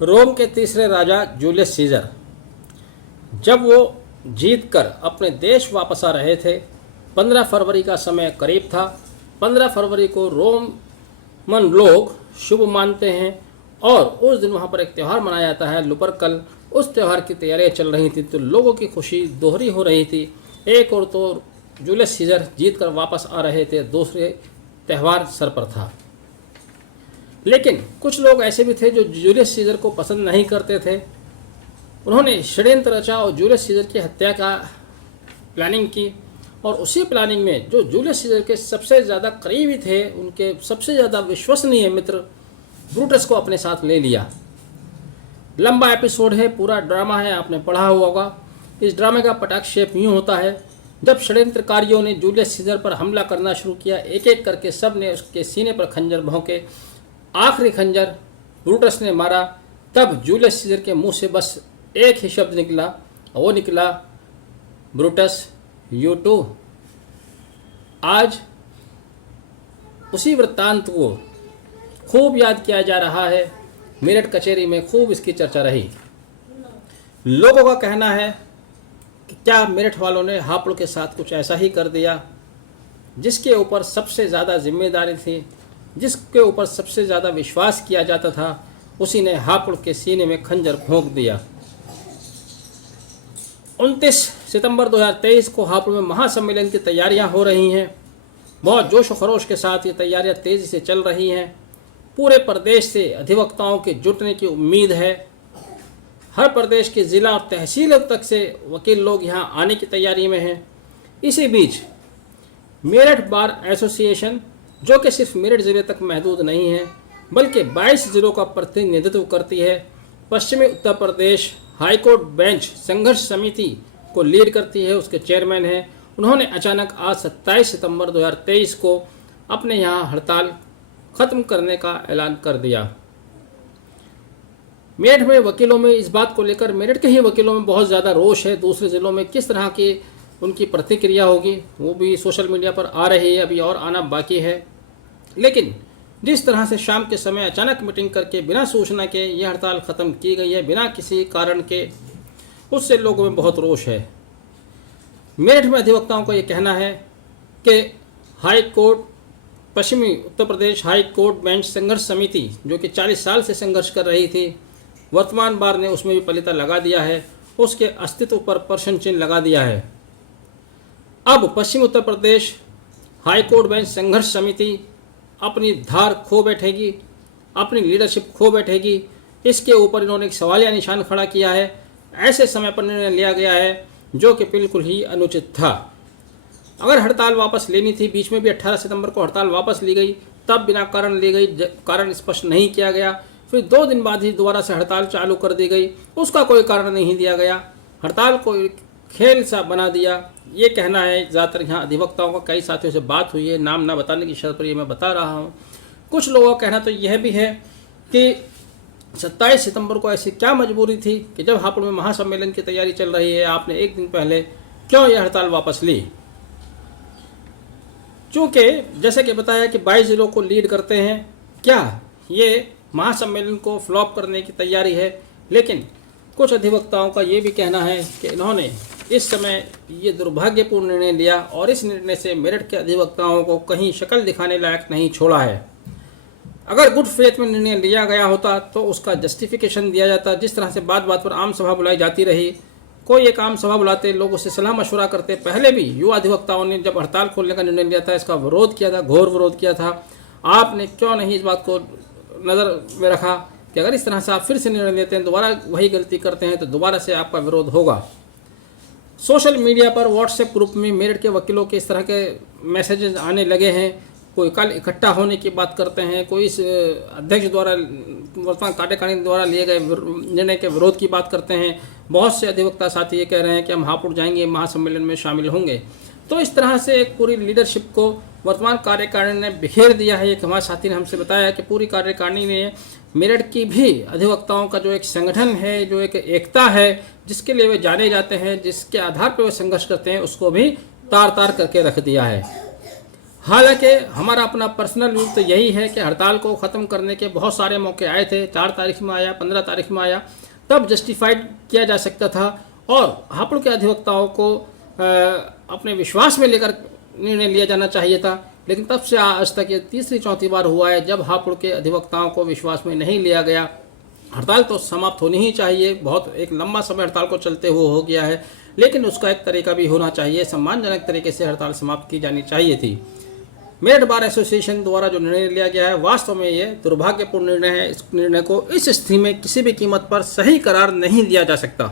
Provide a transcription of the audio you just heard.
रोम के तीसरे राजा Julius Caesar जब वो जीतकर अपने देश वापस आ रहे थे, 15 फरवरी का समय करीब था। 15 फरवरी को रोमन लोग शुभ मानते हैं और उस दिन वहाँ पर एक त्यौहार मनाया जाता है लुपरकल। उस त्यौहार की तैयारियाँ चल रही थी तो लोगों की खुशी दोहरी हो रही थी। एक और तो जूलियस सीजर जीत कर वापस आ रहे थे, दूसरे त्यौहार सर पर था। लेकिन कुछ लोग ऐसे भी थे जो जूलियस सीजर को पसंद नहीं करते थे। उन्होंने षड्यंत्र रचा और जूलियस सीजर की हत्या का प्लानिंग की। और उसी प्लानिंग में जो जूलियस सीजर के सबसे ज़्यादा करीबी थे, उनके सबसे ज़्यादा विश्वसनीय मित्र ब्रूटस को अपने साथ ले लिया। लंबा एपिसोड है, पूरा ड्रामा है, आपने पढ़ा हुआ होगा। इस ड्रामे का पटाक्षेप यूँ होता है, जब षड्यंत्रकारियों ने जूलियस सीजर पर हमला करना शुरू किया, एक एक करके सब ने उसके सीने पर खंजर भोंके। आखिरी खंजर ब्रूटस ने मारा, तब जूलियस सीजर के मुंह से बस एक ही शब्द निकला, और वो निकला, ब्रूटस यू टू। आज उसी वृत्तांत को खूब याद किया जा रहा है। मेरठ कचहरी में खूब इसकी चर्चा रही। लोगों का कहना है कि क्या मेरठ वालों ने हापुड़ के साथ कुछ ऐसा ही कर दिया। जिसके ऊपर सबसे ज़्यादा जिम्मेदारी थी, जिसके ऊपर सबसे ज़्यादा विश्वास किया जाता था, उसी ने हापुड़ के सीने में खंजर भोंक दिया। 29 सितंबर 2023 को हापुड़ में महासम्मेलन की तैयारियां हो रही हैं। बहुत जोश व खरोश के साथ ये तैयारियां तेज़ी से चल रही हैं। पूरे प्रदेश से अधिवक्ताओं के जुटने की उम्मीद है। हर प्रदेश के ज़िला और तहसील तक से वकील लोग यहां आने की तैयारी में हैं। इसी बीच मेरठ बार एसोसिएशन, जो कि सिर्फ मेरठ ज़िले तक महदूद नहीं है बल्कि 22 ज़िलों का प्रतिनिधित्व करती है, पश्चिमी उत्तर प्रदेश हाईकोर्ट बेंच संघर्ष समिति को लीड करती है, उसके चेयरमैन हैं। उन्होंने अचानक आज 27 सितंबर 2023 को अपने यहाँ हड़ताल ख़त्म करने का ऐलान कर दिया। मेरठ में वकीलों में इस बात को लेकर, मेरठ के ही वकीलों में बहुत ज़्यादा रोष है। दूसरे ज़िलों में किस तरह की उनकी प्रतिक्रिया होगी वो भी सोशल मीडिया पर आ रही है, अभी और आना बाकी है। लेकिन जिस तरह से शाम के समय अचानक मीटिंग करके बिना सूचना के ये हड़ताल ख़त्म की गई है, बिना किसी कारण के, उससे लोगों में बहुत रोष है। मेरठ में अधिवक्ताओं का ये कहना है कि हाई कोर्ट, पश्चिमी Uttar Pradesh high court bench संघर्ष समिति, जो कि 40 साल से संघर्ष कर रही थी, वर्तमान बार ने उसमें भी पलीता लगा दिया है, उसके अस्तित्व पर प्रश्न चिन्ह लगा दिया है। अब पश्चिम Uttar Pradesh high court bench संघर्ष समिति अपनी धार खो बैठेगी, अपनी लीडरशिप खो बैठेगी। इसके ऊपर इन्होंने एक सवालिया निशान खड़ा किया है। ऐसे समय पर निर्णय लिया गया है जो कि बिल्कुल ही अनुचित था। अगर हड़ताल वापस लेनी थी, बीच में भी 18 सितंबर को हड़ताल वापस ली गई, तब बिना कारण ली गई, कारण स्पष्ट नहीं किया गया। फिर 2 दिन बाद ही दोबारा से हड़ताल चालू कर दी गई, उसका कोई कारण नहीं दिया गया। हड़ताल को खेल सा बना दिया, ये कहना है ज़्यादातर यहाँ अधिवक्ताओं का। कई साथियों से बात हुई है, नाम ना बताने की शर्त पर ये मैं बता रहा हूँ। कुछ लोगों का कहना तो यह भी है कि 27 सितंबर को ऐसी क्या मजबूरी थी कि जब हापुड़ में महासम्मेलन की तैयारी चल रही है, आपने एक दिन पहले क्यों यह हड़ताल वापस ली। चूँकि जैसे कि बताया कि 22 ज़िलों को लीड करते हैं, क्या ये महासम्मेलन को फ्लॉप करने की तैयारी है। लेकिन कुछ अधिवक्ताओं का ये भी कहना है कि इन्होंने इस समय ये दुर्भाग्यपूर्ण निर्णय लिया और इस निर्णय से मेरठ के अधिवक्ताओं को कहीं शक्ल दिखाने लायक नहीं छोड़ा है। अगर गुड फेथ में निर्णय लिया गया होता तो उसका जस्टिफिकेशन दिया जाता। जिस तरह से बात बात पर आम सभा बुलाई जाती रही, कोई एक आम सभा बुलाते, लोगों से सलाह मशवरा करते। पहले भी युवा अधिवक्ताओं ने जब हड़ताल खोलने का निर्णय लिया था, इसका विरोध किया था, घोर विरोध किया था। आपने क्यों नहीं इस बात को नज़र में रखा कि अगर इस तरह से आप फिर से निर्णय लेते हैं, दोबारा वही गलती करते हैं, तो दोबारा से आपका विरोध होगा। सोशल मीडिया पर व्हाट्सएप ग्रुप में मेरठ के वकीलों के इस तरह के मैसेजेस आने लगे हैं। कोई कल इकट्ठा होने की बात करते हैं, कोई इस अध्यक्ष द्वारा, वर्तमान कार्यकारिणी द्वारा लिए गए निर्णय के विरोध की बात करते हैं। बहुत से अधिवक्ता साथी ये कह रहे हैं कि हम हापुड़ जाएंगे, महासम्मेलन में शामिल होंगे। तो इस तरह से एक पूरी लीडरशिप को वर्तमान कार्यकारिणी ने बिखेर दिया है। एक हमारे साथी ने हमसे बताया कि पूरी कार्यकारिणी ने मेरठ की भी अधिवक्ताओं का जो एक संगठन है, जो एक एकता है, जिसके लिए वे जाने जाते हैं, जिसके आधार पर वे संघर्ष करते हैं, उसको भी तार तार करके रख दिया है। हालांकि हमारा अपना पर्सनल व्यू तो यही है कि हड़ताल को ख़त्म करने के बहुत सारे मौके आए थे, 4 तारीख में आया, 15 तारीख में आया, तब जस्टिफाइड किया जा सकता था और हापुड़ के अधिवक्ताओं को अपने विश्वास में लेकर निर्णय लिया जाना चाहिए था। लेकिन तब से आज तक ये तीसरी चौथी बार हुआ है जब हापुड़ के अधिवक्ताओं को विश्वास में नहीं लिया गया। हड़ताल तो समाप्त होनी ही चाहिए, बहुत एक लंबा समय हड़ताल को चलते हुए हो गया है, लेकिन उसका एक तरीका भी होना चाहिए, सम्मानजनक तरीके से हड़ताल समाप्त की जानी चाहिए थी। मेरठ बार एसोसिएशन द्वारा जो निर्णय लिया गया है वास्तव में ये दुर्भाग्यपूर्ण निर्णय है। इस निर्णय को इस स्थिति में किसी भी कीमत पर सही करार नहीं दिया जा सकता।